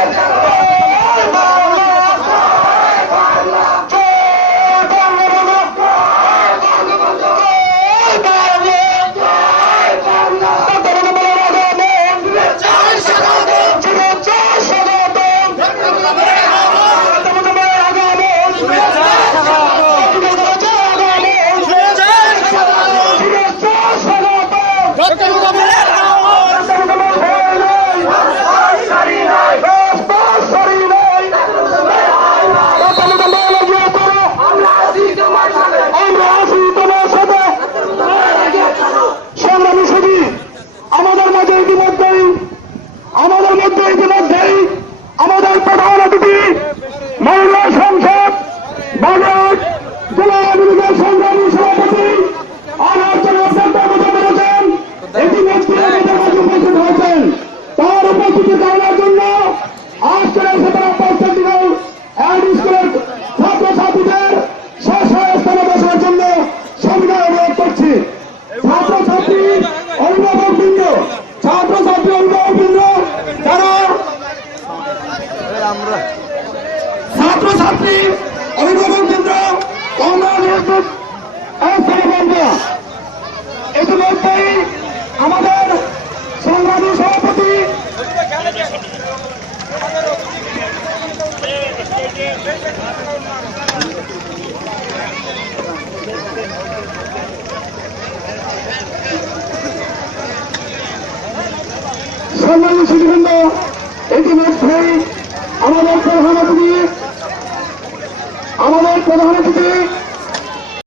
সংগ্রামী ইতিমধ্যেই, আমাদের মধ্যে ইতিমধ্যেই আমাদের প্রধান অতিথি, মহিলা সংসদ, বাগেরহাট জেলা আওয়ামী সংগ্রামী সভাপতি আলোচনা বক্তব্য ইতিমধ্যে তার উপস্থিতি জানার আজকের এই সভার উপস্থিত এড স্কুলের ছাত্রছাত্রীদের স্ব স্থানে বসার জন্য সংগ্রাম অনুরোধ করছি ছাত্রছাত্রী অভিভাবক বৃন্দ ছাত্রছাত্রী অভিভাবক বৃন্দ যারা ছাত্রছাত্রী অভিভাবক বৃন্দ ইতিমধ্যেই আমাদের সংগ্রামী সভাপতি সম্মানিত সুদীবৃন্দ ইতিমধ্যেই আমাদের প্রধান প্রধান অতিথি